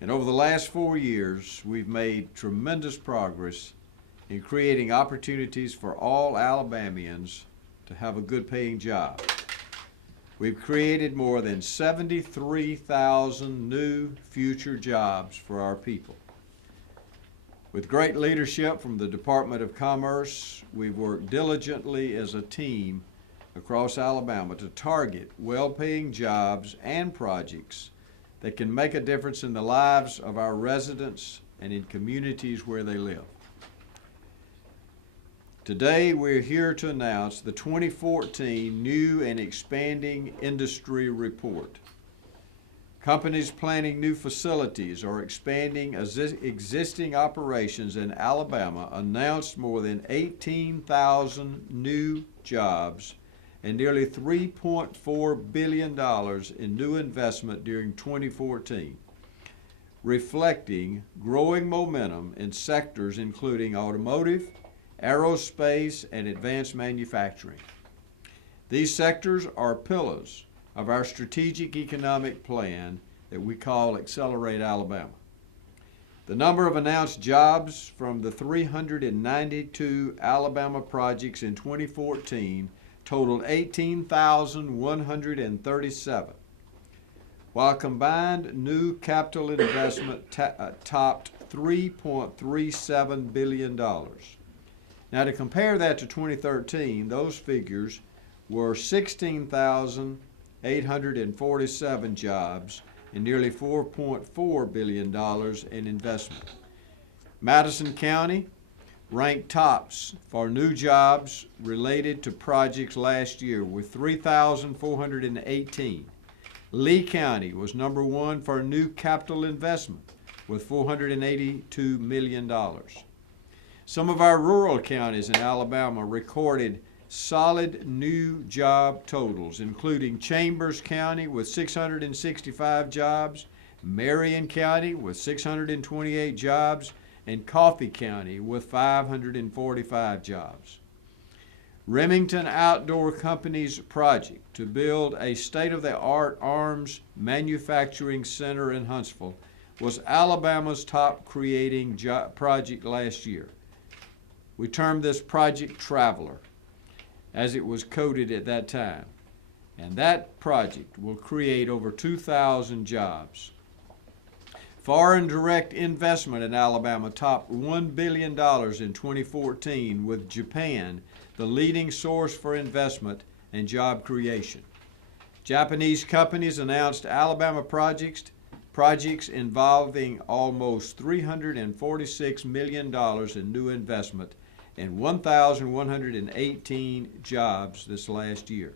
And over the last 4 years, we've made tremendous progress in creating opportunities for all Alabamians to have a good paying job. We've created more than 73,000 new future jobs for our people. With great leadership from the Department of Commerce, we've worked diligently as a team across Alabama to target well-paying jobs and projects that can make a difference in the lives of our residents and in communities where they live. Today, we're here to announce the 2014 New and Expanding Industry Report. Companies planning new facilities or expanding existing operations in Alabama announced more than 18,000 new jobs and nearly $3.4 billion in new investment during 2014, reflecting growing momentum in sectors including automotive, aerospace, and advanced manufacturing. These sectors are pillars of our strategic economic plan that we call Accelerate Alabama. The number of announced jobs from the 392 Alabama projects in 2014 totaled 18,137, while combined new capital investment topped $3.37 billion. Now, to compare that to 2013, those figures were 16,847 jobs and nearly $4.4 billion in investment. Madison County ranked tops for new jobs related to projects last year with 3,418. Lee County was number one for new capital investment with $482 million. Some of our rural counties in Alabama recorded solid new job totals, including Chambers County with 665 jobs, Marion County with 628 jobs, and Coffee County with 545 jobs. Remington Outdoor Company's project to build a state-of-the-art arms manufacturing center in Huntsville was Alabama's top creating project last year. We termed this Project Traveler, as it was coded at that time. And that project will create over 2,000 jobs. Foreign direct investment in Alabama topped $1 billion in 2014, with Japan the leading source for investment and job creation. Japanese companies announced Alabama projects involving almost $346 million in new investment and 1,118 jobs this last year.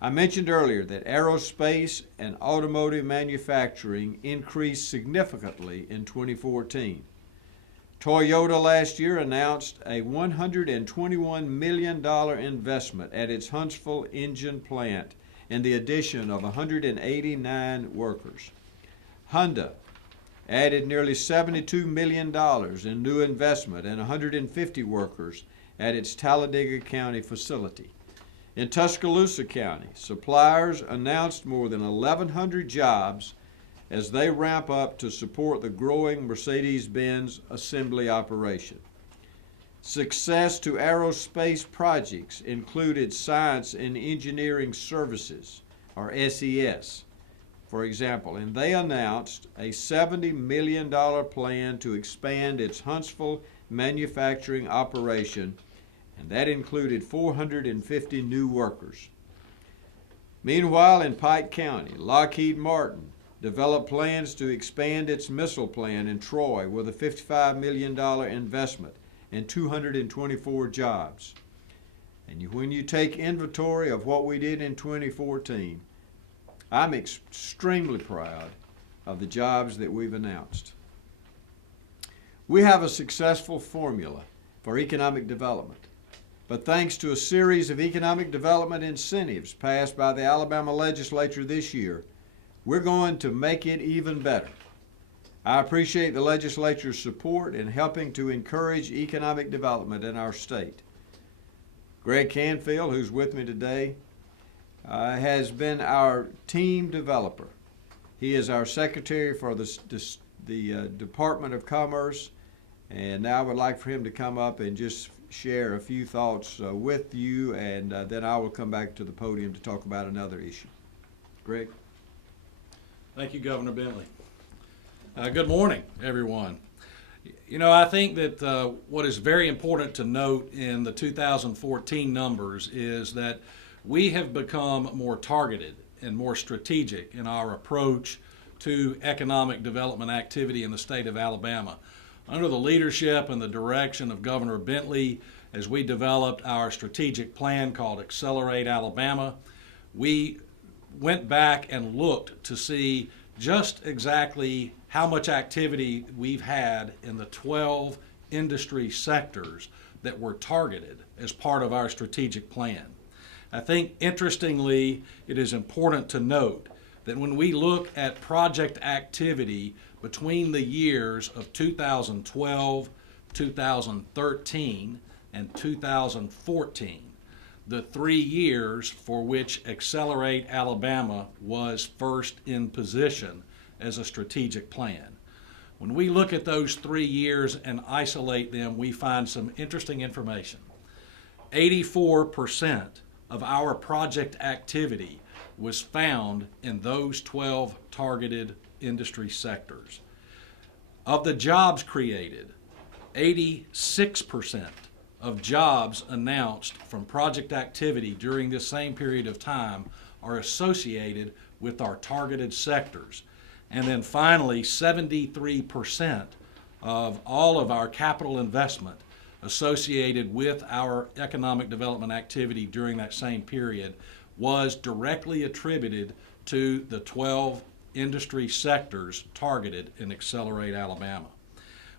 I mentioned earlier that aerospace and automotive manufacturing increased significantly in 2014. Toyota last year announced a $121 million investment at its Huntsville engine plant and the addition of 189 workers. Honda added nearly $72 million in new investment and 150 workers at its Talladega County facility. In Tuscaloosa County, suppliers announced more than 1,100 jobs as they ramp up to support the growing Mercedes-Benz assembly operation. Success to aerospace projects included Science and Engineering Services, or SES, for example, and they announced a $70 million plan to expand its Huntsville manufacturing operation, and that included 450 new workers. Meanwhile, in Pike County, Lockheed Martin developed plans to expand its missile plant in Troy with a $55 million investment and 224 jobs. And when you take inventory of what we did in 2014, I'm extremely proud of the jobs that we've announced. We have a successful formula for economic development, but thanks to a series of economic development incentives passed by the Alabama legislature this year, we're going to make it even better. I appreciate the legislature's support in helping to encourage economic development in our state. Greg Canfield, who's with me today, has been our team developer He is our secretary for the Department of Commerce, and now I would like for him to come up and just share a few thoughts with you, and then I will come back to the podium to talk about another issue. Greg? Thank you, Governor Bentley. Good morning, everyone. You know, I think that what is very important to note in the 2014 numbers is that we have become more targeted and more strategic in our approach to economic development activity in the state of Alabama. Under the leadership and the direction of Governor Bentley, as we developed our strategic plan called Accelerate Alabama, we went back and looked to see just exactly how much activity we've had in the 12 industry sectors that were targeted as part of our strategic plan. I think, interestingly, it is important to note that when we look at project activity between the years of 2012, 2013, and 2014, the 3 years for which Accelerate Alabama was first in position as a strategic plan. When we look at those 3 years and isolate them, we find some interesting information. 84% of our project activity was found in those 12 targeted industry sectors. Of the jobs created, 86% of jobs announced from project activity during this same period of time are associated with our targeted sectors. And then finally, 73% of all of our capital investment associated with our economic development activity during that same period was directly attributed to the 12 industry sectors targeted in Accelerate Alabama.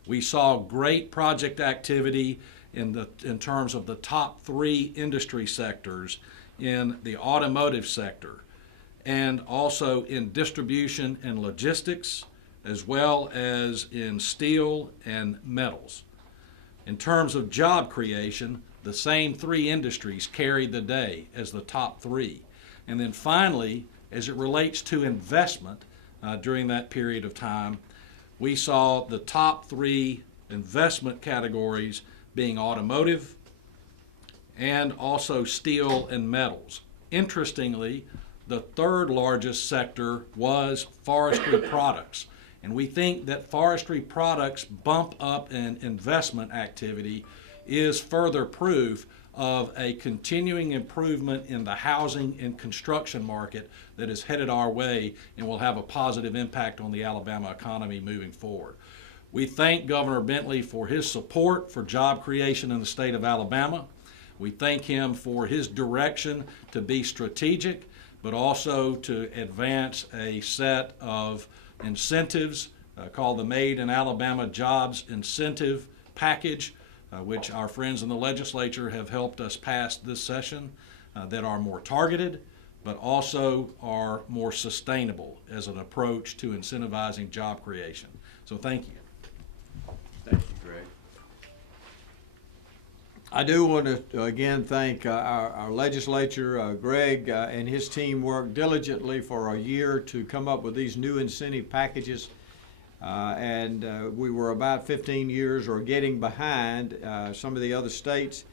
We saw great project activity in terms of the top 3 industry sectors in the automotive sector, and also in distribution and logistics, as well as in steel and metals. In terms of job creation, the same 3 industries carried the day as the top 3. And then finally, as it relates to investment during that period of time, we saw the top 3 investment categories being automotive and also steel and metals. Interestingly, the 3rd largest sector was forestry products. And we think that forestry products bump up in investment activity is further proof of a continuing improvement in the housing and construction market that is headed our way and will have a positive impact on the Alabama economy moving forward. We thank Governor Bentley for his support for job creation in the state of Alabama. We thank him for his direction to be strategic, but also to advance a set of incentives called the Made in Alabama Jobs Incentive Package, which our friends in the legislature have helped us pass this session, that are more targeted, but also are more sustainable as an approach to incentivizing job creation. So thank you. Thank you, Greg. I do want to again thank our legislature. Greg and his team worked diligently for a year to come up with these new incentive packages, and we were about 15 years or getting behind some of the other states,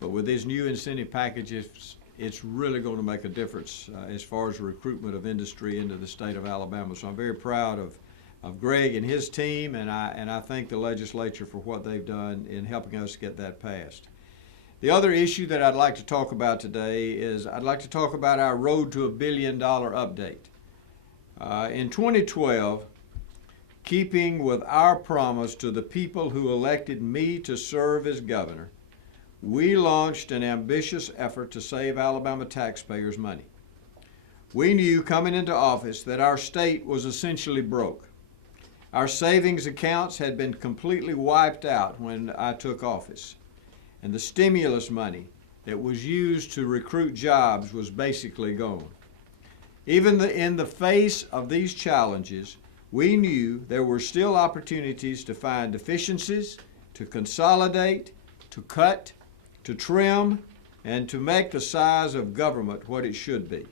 but with these new incentive packages, it's really going to make a difference as far as the recruitment of industry into the state of Alabama. So I'm very proud of Greg and his team, and I thank the legislature for what they've done in helping us get that passed. The other issue that I'd like to talk about today is I'd like to talk about our Road to $1 billion update. In 2012, keeping with our promise to the people who elected me to serve as governor, we launched an ambitious effort to save Alabama taxpayers money. We knew coming into office that our state was essentially broke. Our savings accounts had been completely wiped out when I took office, and the stimulus money that was used to recruit jobs was basically gone. Even in the face of these challenges, we knew there were still opportunities to find efficiencies, to consolidate, to cut, to trim, and to make the size of government what it should be.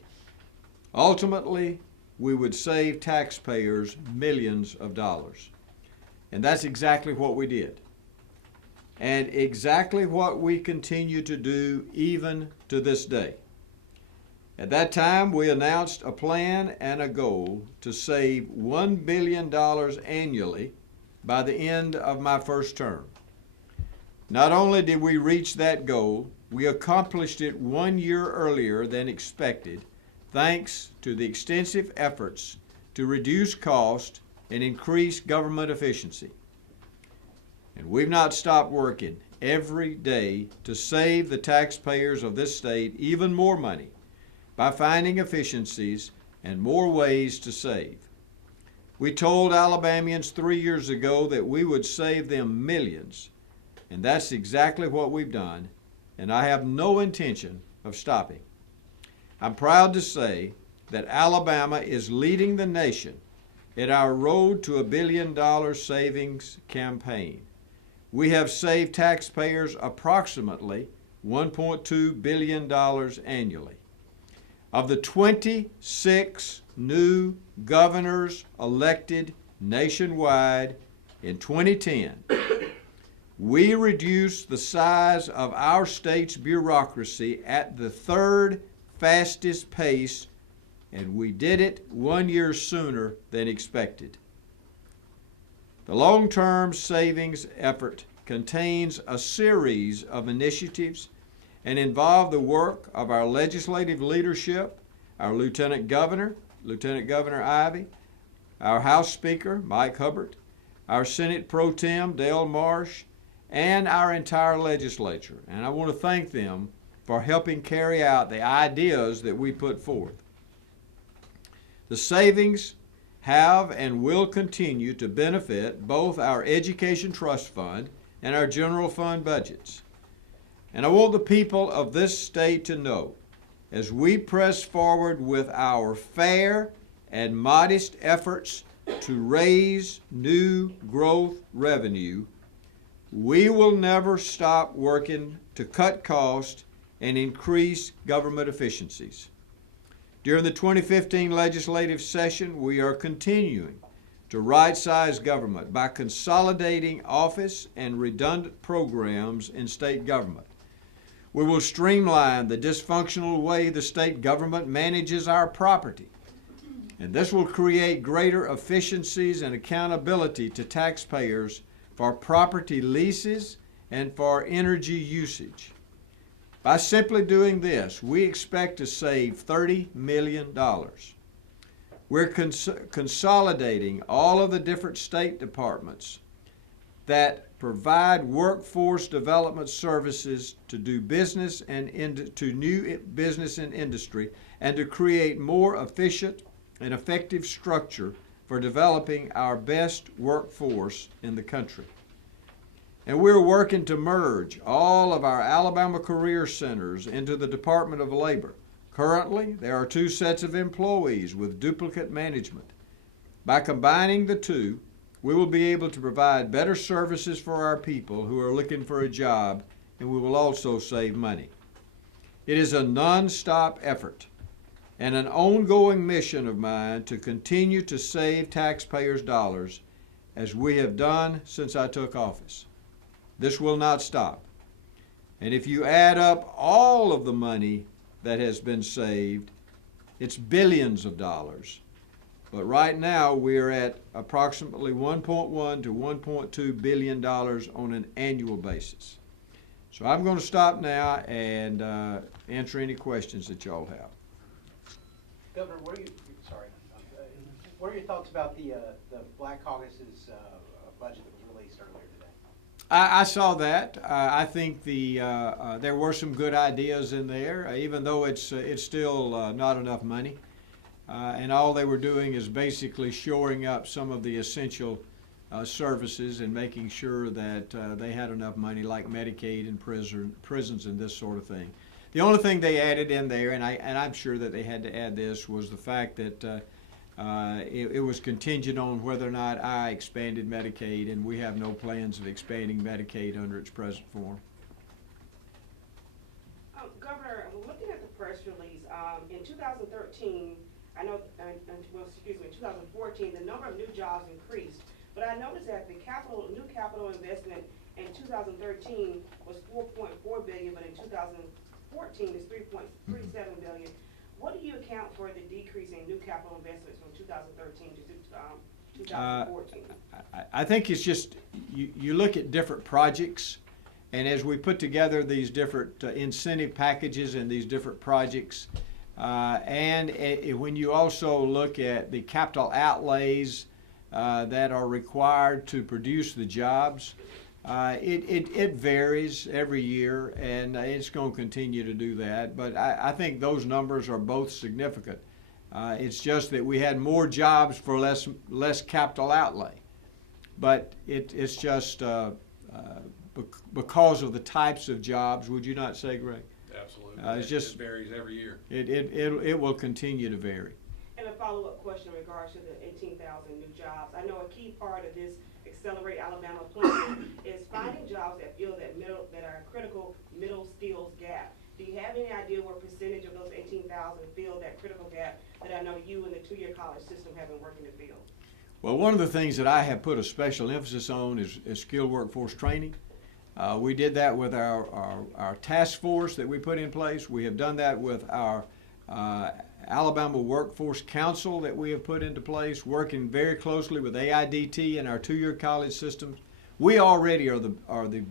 Ultimately, we would save taxpayers millions of dollars. And that's exactly what we did. And exactly what we continue to do even to this day. At that time, we announced a plan and a goal to save $1 billion annually by the end of my first term. Not only did we reach that goal, we accomplished it 1 year earlier than expected, thanks to the extensive efforts to reduce cost and increase government efficiency. And we've not stopped working every day to save the taxpayers of this state even more money by finding efficiencies and more ways to save. We told Alabamians 3 years ago that we would save them millions, and that's exactly what we've done, and I have no intention of stopping. I'm proud to say that Alabama is leading the nation in our Road to $1 Billion Savings campaign. We have saved taxpayers approximately $1.2 billion annually. Of the 26 new governors elected nationwide in 2010, we reduced the size of our state's bureaucracy at the third fastest pace, and we did it 1 year sooner than expected. The long-term savings effort contains a series of initiatives and involve the work of our legislative leadership, our Lieutenant Governor Ivey, our House Speaker, Mike Hubbard, our Senate Pro Tem, Dale Marsh, and our entire legislature. And I want to thank them for helping carry out the ideas that we put forth. The savings have and will continue to benefit both our Education Trust Fund and our general fund budgets. And I want the people of this state to know, as we press forward with our fair and modest efforts to raise new growth revenue, we will never stop working to cut costs and increase government efficiencies. During the 2015 legislative session, we are continuing to right-size government by consolidating office and redundant programs in state government. We will streamline the dysfunctional way the state government manages our property, and this will create greater efficiencies and accountability to taxpayers for property leases and for energy usage. By simply doing this, we expect to save $30 million. We're consolidating all of the different state departments that provide workforce development services to do business and to new business and industry, and to create more efficient and effective structure for developing our best workforce in the country. And we're working to merge all of our Alabama Career Centers into the Department of Labor. Currently, there are 2 sets of employees with duplicate management. By combining the two, we will be able to provide better services for our people who are looking for a job, and we will also save money. It is a non-stop effort and an ongoing mission of mine to continue to save taxpayers' dollars as we have done since I took office. This will not stop. And if you add up all of the money that has been saved, it's billions of dollars. But right now, we're at approximately $1.1 to $1.2 billion on an annual basis. So I'm going to stop now and answer any questions that y'all have. Governor, what are your thoughts about the Black Caucus's budget that was released earlier today? I saw that. I think there were some good ideas in there, even though it's still not enough money. And all they were doing is basically shoring up some of the essential services and making sure that they had enough money, like Medicaid and prisons and this sort of thing. The only thing they added in there, and I'm sure that they had to add this, was the fact that it was contingent on whether or not I expanded Medicaid, and we have no plans of expanding Medicaid under its present form. Governor, looking at the press release, in 2013, I know, well, excuse me, in 2014, the number of new jobs increased, but I noticed that the new capital investment in 2013 was 4.4 billion, but in 2014 is 3.37 billion. What do you account for the decrease in new capital investments from 2013 to 2014? I think it's just, you look at different projects, and as we put together these different incentive packages and these different projects, when you also look at the capital outlays that are required to produce the jobs, it varies every year, and it's going to continue to do that. But I think those numbers are both significant. It's just that we had more jobs for less capital outlay. But it's just because of the types of jobs, would you not say, Greg? Absolutely. It's just, it varies every year. It will continue to vary. And a follow-up question in regards to the 18,000 new jobs. I know a key part of this Accelerate Alabama plan is finding jobs that fill that are a critical middle skills gap. Do you have any idea what percentage of those 18,000 fill that critical gap that I know you and the two-year college system have been working to fill? Well, one of the things that I have put a special emphasis on is skilled workforce training. We did that with our task force that we put in place. We have done that with our Alabama Workforce Council that we have put into place, working very closely with AIDT and our two-year college systems. We already are the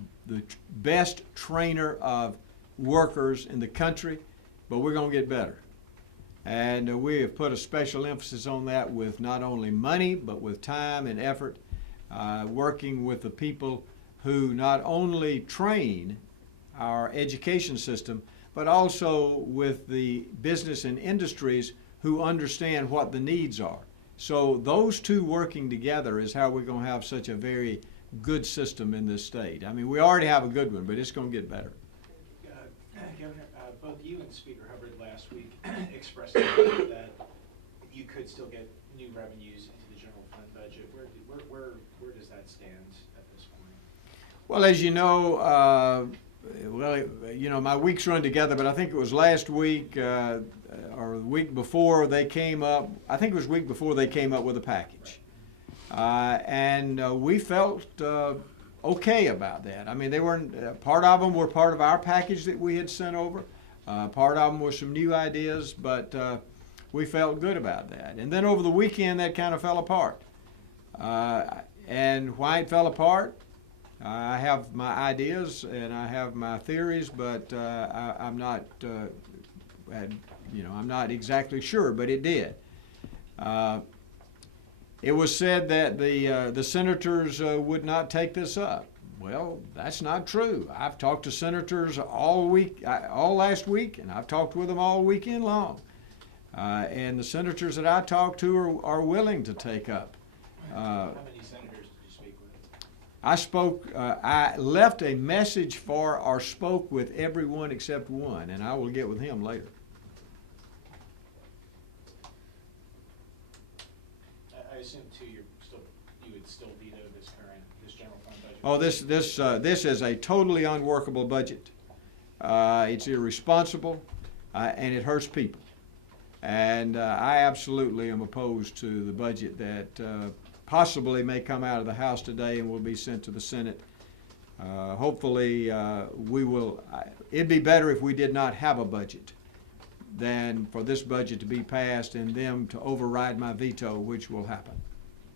best trainer of workers in the country, but we're going to get better. And we have put a special emphasis on that with not only money, but with time and effort, working with the people who not only train our education system, but also with the business and industries who understand what the needs are. So those two working together is how we're going to have such a very good system in this state. I mean, we already have a good one, but it's going to get better. Governor, both you and Speaker Hubbard last week expressed the hope that you could still get new revenues into the general fund budget. Where does that stand at this point? Well, as you know, my weeks run together, but I think it was last week or the week before they came up. I think it was the week before they came up with a package, and we felt okay about that. I mean, they weren't part of them were part of our package that we had sent over. Part of them were some new ideas, but we felt good about that. And then over the weekend, that kind of fell apart. And why it fell apart? I have my ideas and I have my theories, but I'm not, I'm not exactly sure. But it did. It was said that the senators would not take this up. Well, that's not true. I've talked to senators all last week, and I've talked with them all weekend long. And the senators that I talked to are willing to take up. How many senators did you speak with? I left a message for or spoke with everyone except one, and I will get with him later. I assume too, you would still veto this general fund budget. Oh, this is a totally unworkable budget. It's irresponsible, and it hurts people. And I absolutely am opposed to the budget that possibly may come out of the House today and will be sent to the Senate. Hopefully, we will. It'd be better if we did not have a budget than for this budget to be passed and them to override my veto, which will happen.